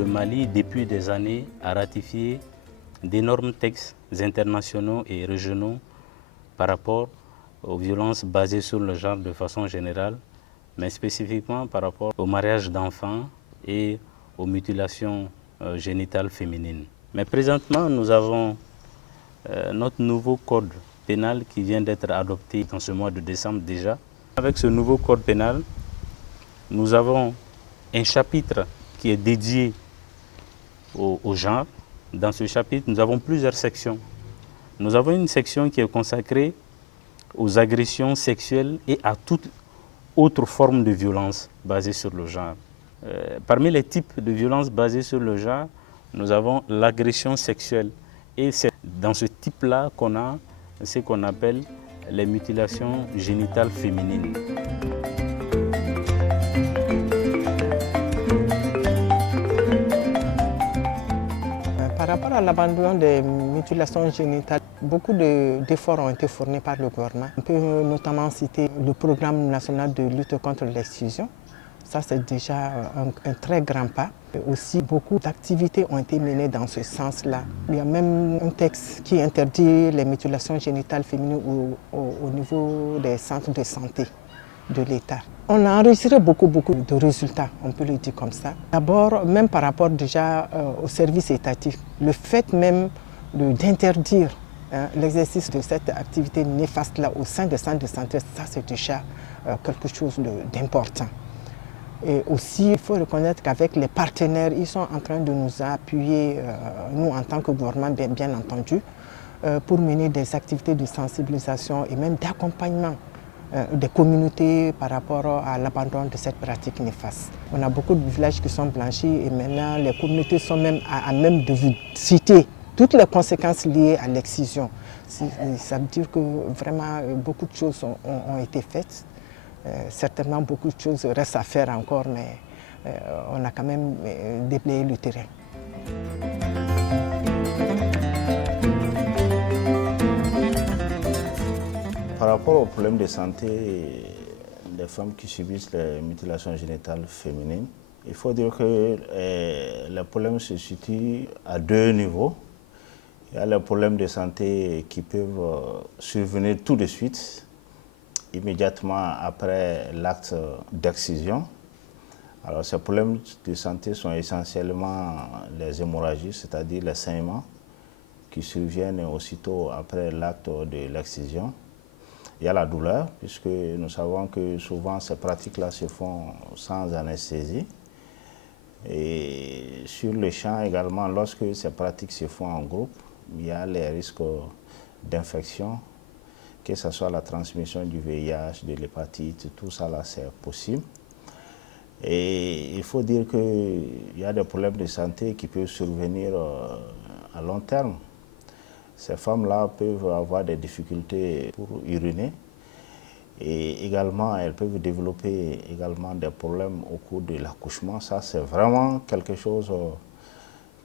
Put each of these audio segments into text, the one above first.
le Mali, depuis des années, a ratifié d'énormes textes internationaux et régionaux par rapport aux violences basées sur le genre de façon générale, mais spécifiquement par rapport au mariage d'enfants et aux mutilations génitales féminines. Mais présentement, nous avons notre nouveau code pénal qui vient d'être adopté dans ce mois de décembre déjà. Avec ce nouveau code pénal, nous avons un chapitre qui est dédié au genre. Dans ce chapitre, nous avons plusieurs sections. Nous avons une section qui est consacrée aux agressions sexuelles et à toute autre forme de violence basée sur le genre. Parmi les types de violences basées sur le genre, nous avons l'agression sexuelle. Et c'est dans ce type-là qu'on a ce qu'on appelle les mutilations génitales féminines. Par rapport à l'abandon des mutilations génitales, beaucoup d'efforts ont été fournis par le gouvernement. On peut notamment citer le programme national de lutte contre l'excision. Ça, c'est déjà un très grand pas. Et aussi, beaucoup d'activités ont été menées dans ce sens-là. Il y a même un texte qui interdit les mutilations génitales féminines au niveau des centres de santé de l'État. On a enregistré beaucoup de résultats, on peut le dire comme ça. D'abord, même par rapport déjà aux services étatiques, le fait même d'interdire l'exercice de cette activité néfaste-là au sein des centres de santé, ça c'est déjà quelque chose d'important. Et aussi, il faut reconnaître qu'avec les partenaires, ils sont en train de nous appuyer, nous en tant que gouvernement, bien entendu, pour mener des activités de sensibilisation et même d'accompagnement des communautés par rapport à l'abandon de cette pratique néfaste. On a beaucoup de villages qui sont blanchis et maintenant les communautés sont même à même de vous citer toutes les conséquences liées à l'excision. Ça veut dire que vraiment beaucoup de choses ont été faites. Certainement beaucoup de choses restent à faire encore, mais on a quand même déblayé le terrain. Par rapport au problème de santé des femmes qui subissent les mutilations génitales féminines, il faut dire que le problème se situe à deux niveaux. Il y a les problèmes de santé qui peuvent survenir tout de suite, immédiatement après l'acte d'excision. Alors ces problèmes de santé sont essentiellement les hémorragies, c'est-à-dire les saignements qui surviennent aussitôt après l'acte de l'excision. Il y a la douleur, puisque nous savons que souvent ces pratiques-là se font sans anesthésie. Et sur le champ également, lorsque ces pratiques se font en groupe, il y a les risques d'infection, que ce soit la transmission du VIH, de l'hépatite, tout ça là c'est possible. Et il faut dire qu'il y a des problèmes de santé qui peuvent survenir à long terme. Ces femmes-là peuvent avoir des difficultés pour uriner et également elles peuvent développer également des problèmes au cours de l'accouchement. Ça c'est vraiment quelque chose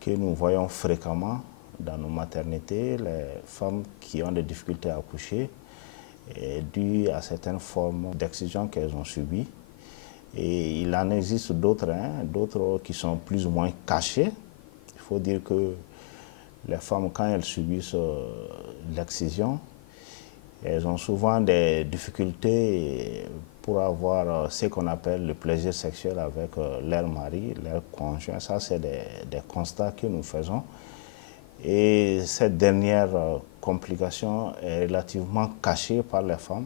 que nous voyons fréquemment dans nos maternités. Les femmes qui ont des difficultés à accoucher dues à certaines formes d'excision qu'elles ont subies. Et il en existe d'autres, d'autres qui sont plus ou moins cachées. Il faut dire que les femmes, quand elles subissent l'excision, elles ont souvent des difficultés pour avoir ce qu'on appelle le plaisir sexuel avec leur mari, leur conjoint. Ça, c'est des constats que nous faisons. Et cette dernière complication est relativement cachée par les femmes.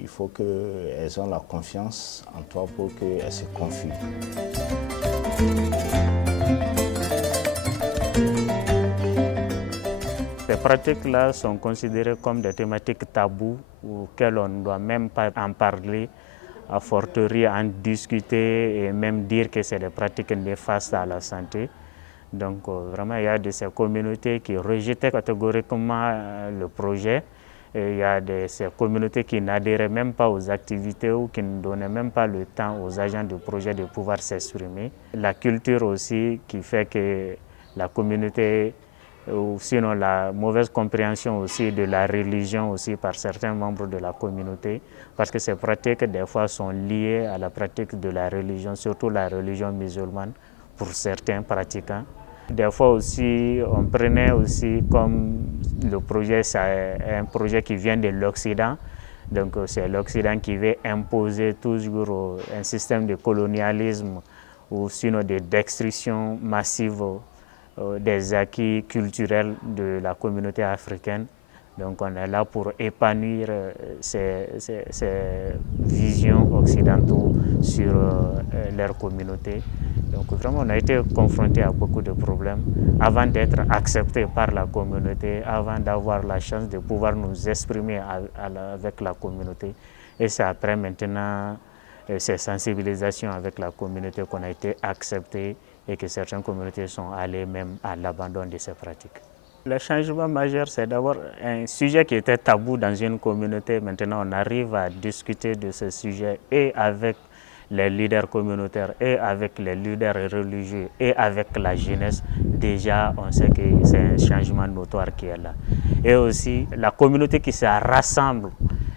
Il faut qu'elles aient la confiance en toi pour qu'elles se confient. Ces pratiques-là sont considérées comme des thématiques tabous auxquelles on ne doit même pas en parler, à fortiori en discuter et même dire que c'est des pratiques néfastes à la santé. Donc vraiment, il y a de ces communautés qui rejetaient catégoriquement le projet. Et il y a ces communautés qui n'adhéraient même pas aux activités ou qui ne donnaient même pas le temps aux agents de projet de pouvoir s'exprimer. La culture aussi qui fait que la communauté, ou sinon la mauvaise compréhension aussi de la religion aussi par certains membres de la communauté, parce que ces pratiques des fois sont liées à la pratique de la religion, surtout la religion musulmane, pour certains pratiquants. Des fois aussi, on prenait aussi comme le projet, c'est un projet qui vient de l'Occident. Donc c'est l'Occident qui veut imposer toujours un système de colonialisme ou sinon de destruction massive des acquis culturels de la communauté africaine. Donc on est là pour épanouir ces visions occidentaux sur leur communauté. Donc vraiment on a été confronté à beaucoup de problèmes avant d'être accepté par la communauté, avant d'avoir la chance de pouvoir nous exprimer avec la communauté. Et c'est après maintenant ces sensibilisations avec la communauté qu'on a été accepté et que certaines communautés sont allées même à l'abandon de ces pratiques. Le changement majeur, c'est d'abord un sujet qui était tabou dans une communauté. Maintenant, on arrive à discuter de ce sujet et avec les leaders communautaires et avec les leaders religieux et avec la jeunesse. Déjà, on sait que c'est un changement notoire qui est là. Et aussi, la communauté qui se rassemble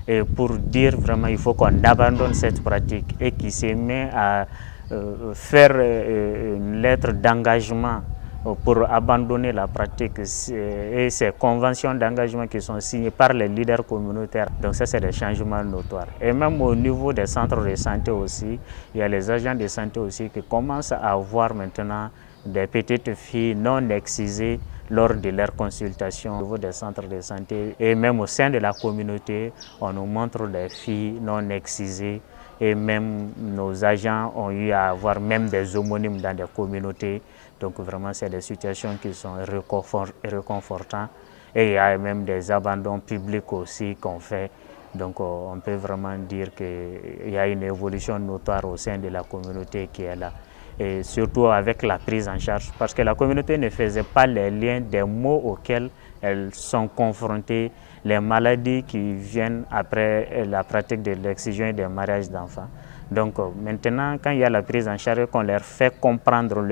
et pour dire vraiment il faut qu'on abandonne cette pratique et qui se met à faire une lettre d'engagement pour abandonner la pratique et ces conventions d'engagement qui sont signées par les leaders communautaires. Donc ça, c'est des changements notoires. Et même au niveau des centres de santé aussi, il y a les agents de santé aussi qui commencent à avoir maintenant des petites filles non excisées lors de leurs consultations au niveau des centres de santé. Et même au sein de la communauté, on nous montre des filles non excisées. Et même nos agents ont eu à avoir même des homonymes dans des communautés. Donc vraiment, c'est des situations qui sont réconfortantes. Et il y a même des abandons publics aussi qu'on fait. Donc on peut vraiment dire qu'il y a une évolution notoire au sein de la communauté qui est là. Et surtout avec la prise en charge, parce que la communauté ne faisait pas les liens des maux auxquels elles sont confrontées, les maladies qui viennent après la pratique de l'excision et des mariages d'enfants. Donc maintenant, quand il y a la prise en charge, qu'on leur fait comprendre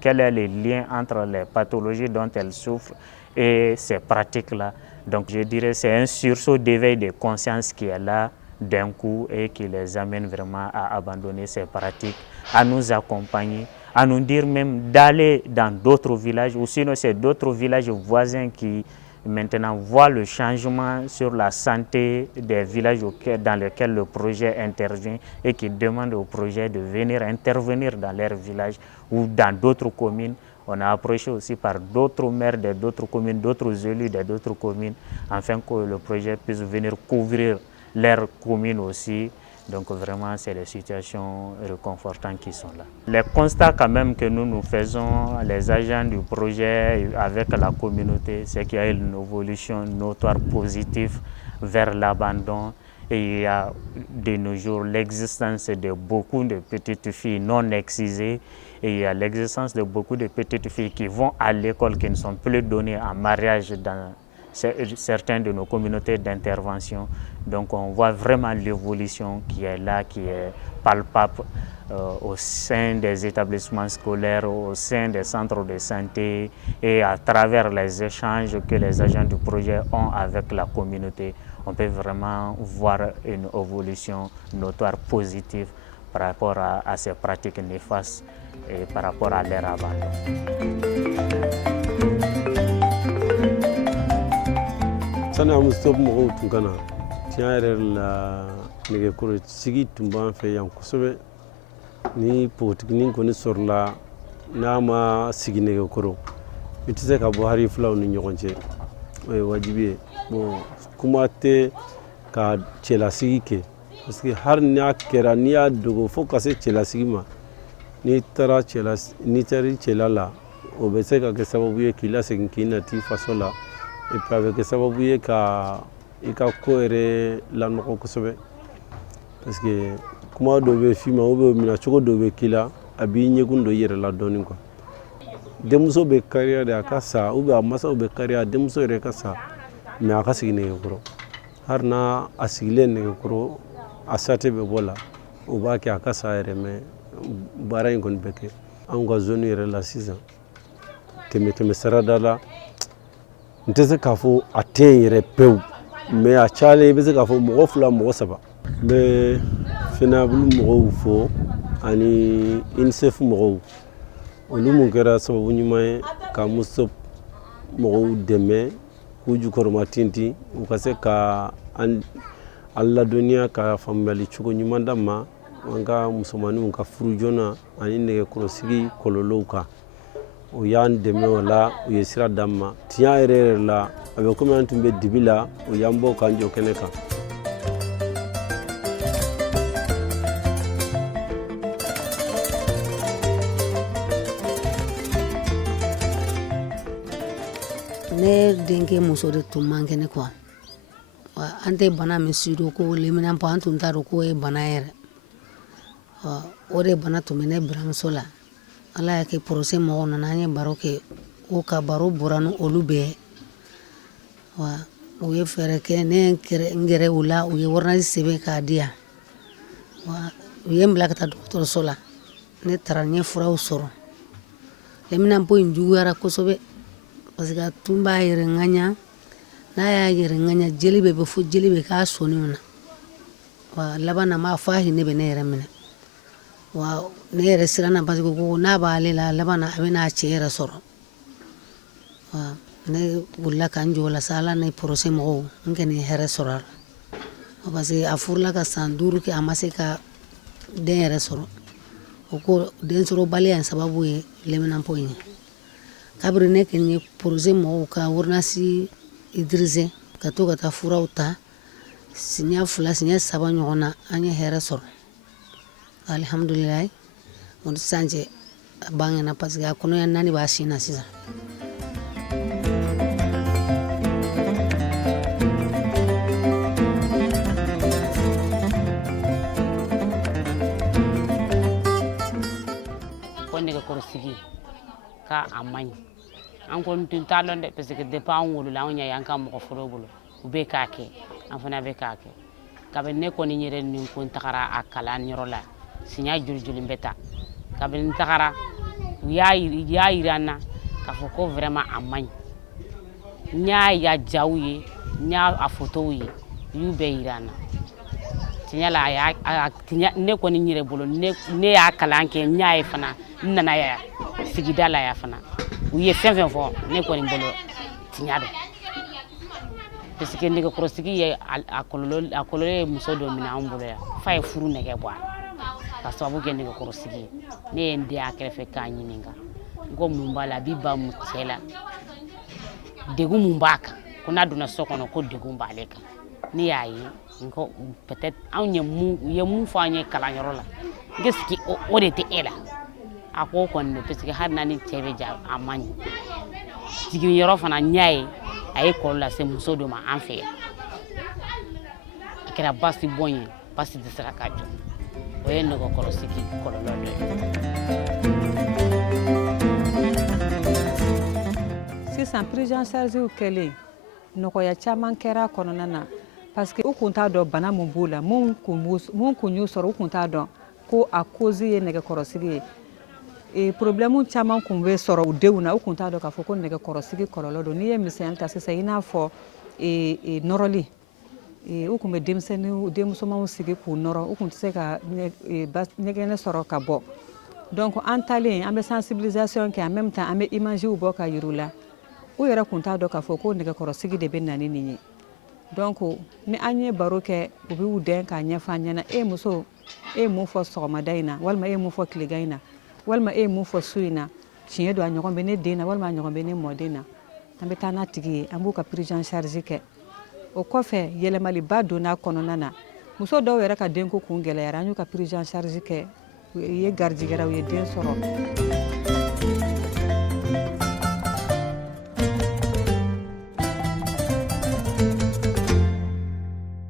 quel est le lien entre les pathologies dont elles souffrent et ces pratiques-là. Donc je dirais que c'est un sursaut d'éveil de conscience qui est là d'un coup et qui les amène vraiment à abandonner ces pratiques, à nous accompagner, à nous dire même d'aller dans d'autres villages, ou sinon c'est d'autres villages voisins qui maintenant voient le changement sur la santé des villages dans lesquels le projet intervient et qui demandent au projet de venir intervenir dans leur village ou dans d'autres communes. On a approché aussi par d'autres maires d'autres communes, d'autres élus d'autres communes, afin que le projet puisse venir couvrir leurs communes aussi. Donc vraiment, c'est des situations réconfortantes qui sont là. Les constats quand même que nous faisons, les agents du projet avec la communauté, c'est qu'il y a une évolution notoire positive vers l'abandon. Et il y a de nos jours l'existence de beaucoup de petites filles non excisées. Et il y a l'existence de beaucoup de petites filles qui vont à l'école, qui ne sont plus données en mariage dans certaines de nos communautés d'intervention. Donc on voit vraiment l'évolution qui est là, qui est palpable au sein des établissements scolaires, au sein des centres de santé et à travers les échanges que les agents du projet ont avec la communauté. On peut vraiment voir une évolution notoire positive par rapport à ces pratiques néfastes et par rapport à leur abandon. Sana musto mɔgɔw tun kana tiɲɛ yɛrɛ la nɛgɛkɔrɔ sigi tun b'an fɛ yan kosɛbɛ ni pogotiginin kɔni sɔrɔla n'a ma sigi nɛgɛkɔrɔ I tɛ se ka bɔ hari filaw ni ɲɔgɔn cɛ o ye wajibi ye bon kuma tɛ ka cɛlasigi kɛ parce que hari n'a kɛra n'i y'a dogo fo ka se cɛlasigi ma n'i taara cɛla la o bɛ se ka kɛ sababu ye k'i lasegin k'i nati faso la et puis a bɛ kɛ sababu ye ka I ka ko yɛrɛ lanɔgɔ kosɛbɛ parce que kuma dɔ bɛ f'i ma ou bien minɛcogo dɔ bɛ k'i la a b'i ɲɛgun dɔ I yɛrɛ la dɔɔnin quoi denmuso bɛ kariya de a ka sa ou bien a masaw bɛ kariya denmuso yɛrɛ ka sa mais a ka sigi nɛgɛkɔrɔ hari n'a a sigilen nɛgɛkɔrɔ a sate bɛ bɔ la o b'a kɛ a ka sa yɛrɛ mais baara in kɔni bɛ kɛ anw ka zone yɛrɛ la sisan tɛmɛ sarada la n tɛ se k'a fɔ a tɛ yen yɛrɛ pewu mais a cayalen I bɛ se k'a fɔ mɔgɔ 2 mɔgɔ 3 n bɛ FENABUL mɔgɔw fo ani UNICEF mɔgɔw olu mun kɛra sababu ɲuman ye ka Mustop mɔgɔw dɛmɛ k'u jukɔrɔma tintin u ka se ka an ladɔnniya ka faamuyali cogo ɲuman d'an ma an ka musomaninw ka furu joona ani nɛgɛkɔrɔsigi kɔlɔlɔw kan. O y'an dɛmɛ o la u ye sira d'an ma tiɲɛ yɛrɛ yɛrɛ la a bɛ komi an tun bɛ dibi la o y'an bɔ k'an jɔ kɛnɛ kan. Ne denkɛ muso de tun man kɛnɛ quoi an tɛ bana min sidɔn ko liminanpo an tun t'a dɔn k'o ye bana yɛrɛ o de bana tun bɛ ne buramuso la ala y'a kɛ procès mɔgɔw nana an ye baro kɛ o ka baro bɔra ni olu bɛɛ wa u ye fɛɛrɛ kɛ ne n gɛrɛ u la u ye ordonnance sɛbɛn k'a di yan wa u ye n bila ka taa dɔgɔtɔrɔso la ne taara n ye furaw sɔrɔ liminanpo in juguyara kosɛbɛ parce que a tun b'a yɛrɛ ŋaɲa n'a y'a yɛrɛ ŋaɲa jeli bɛ fo jeli bɛ k'a sɔniw na wa laban na m'a fɔ a hinɛ bɛ ne yɛrɛ minɛ wa ne yɛrɛ siranna parce que ko n'a b'ale la laban na a bɛ n'a cɛ yɛrɛ sɔrɔ wa ne wulila ka n jɔ o la sa ala ni procès mɔgɔw n kɔni ye hɛrɛ sɔrɔ a la parce que a furula ka san 5 kɛ a ma se ka den yɛrɛ sɔrɔ o ko den sɔrɔbaliya in sababu ye liminanpo in ye kabiri ne kɔni ye procès mɔgɔw ka ordonnance Idrise ka to ka taa furaw ta siɲɛ 2 siɲɛ 3 ɲɔgɔn na an ye hɛrɛ sɔrɔ alhamdulilayi o sisan cɛ a bangena parce que a kɔnɔya 4 b'a sin na sisan. Ko nɛgɛkɔrɔsigi ka a man ɲi an kɔni tun t'a dɔn dɛ parce que depuis an wolola anw ɲɛ y'an ka mɔgɔ fɔlɔw bolo u bɛ k'a kɛ an fana bɛ k'a kɛ kabini ne kɔni yɛrɛ nin ko n tagara a kalan yɔrɔ la siɲɛ joli bɛ ta kabini n tagara u y'a yira an na k'a fɔ ko vraiment a man ɲi n y'a jaw ye n y'a photow ye u y'u bɛɛ yira an na tiɲɛ la ne kɔni yɛrɛ bolo ne y'a kalan kɛ n y'a ye fana n nana sigida la yan fana u ye fɛn fɛn fɔ ne kɔni bolo tiɲɛ don parce que nɛgɛkɔrɔsigi ye a kɔlɔlɔ ye muso dɔ minɛ an bolo yan f'a ye furu nɛgɛ bɔ a la ka sababu kɛ nɛgɛkɔrɔsigi ye ne ye n den a kɛrɛfɛ k'a ɲininka n ko mun b'a la a b'i ba mun cɛ la degun mun b'a kan ko n'a donna so kɔnɔ ko degun b'ale kan ne y'a ye n ko peut-être anw ye mun fɔ an ye kalanyɔrɔ la n ko est-ce que o de tɛ e la a ko kɔni don parce que hali n'a ni cɛ bɛ ja a man ɲi jiginniyɔrɔ fana n y'a ye a ye kɔlɔlɔ lase muso dɔ ma an fɛ yan a kɛra basi bɔn ye basi tɛ se ka jɔ o ye nɛgɛkɔrɔsigi kɔlɔlɔ dɔ ye. Sisan prise en charge kɛlen nɔgɔya caman kɛra a kɔnɔna na parce que u kun t'a dɔn bana mun b'u la mun kun y'u sɔrɔ u kun t'a dɔn ko a cause ye nɛgɛkɔrɔsigi ye problème caman kun bɛ sɔrɔ u denw na u kun t'a dɔn k'a fɔ ko nɛgɛkɔrɔsigi kɔlɔlɔ don n'i ye misaliya ta sisan i n'a fɔ nɔrɔli u kun bɛ denmusomanw sigi k'u nɔrɔ u kun tɛ se ka ɲɛgɛnɛ sɔrɔ ka bɔ donc an talen an bɛ sensibilisation kɛ en même temps an bɛ imagew bɔ ka yir'u la u yɛrɛ kun t'a dɔn k'a fɔ ko nɛgɛkɔrɔsigi de bɛ na ni nin ye donc ni an ye baro kɛ u bɛ u dɛn k'a ɲɛfɔ an ɲɛna e muso e ye mun fɔ sɔgɔmada in na walima e ye mun fɔ tilegan in na walima e ye mun fɔ su in na tiɲɛ don a ɲɔgɔn bɛ ne den na walima a ɲɔgɔn bɛ ne mɔden na an bɛ taa n'a tigi ye an b'u ka prise en charge kɛ o kɔfɛ yɛlɛmaliba donna kɔnɔna na muso dɔw yɛrɛ ka denko kun gɛlɛyara an y'u ka prise en charge kɛ u ye garijigɛra u ye den sɔrɔ.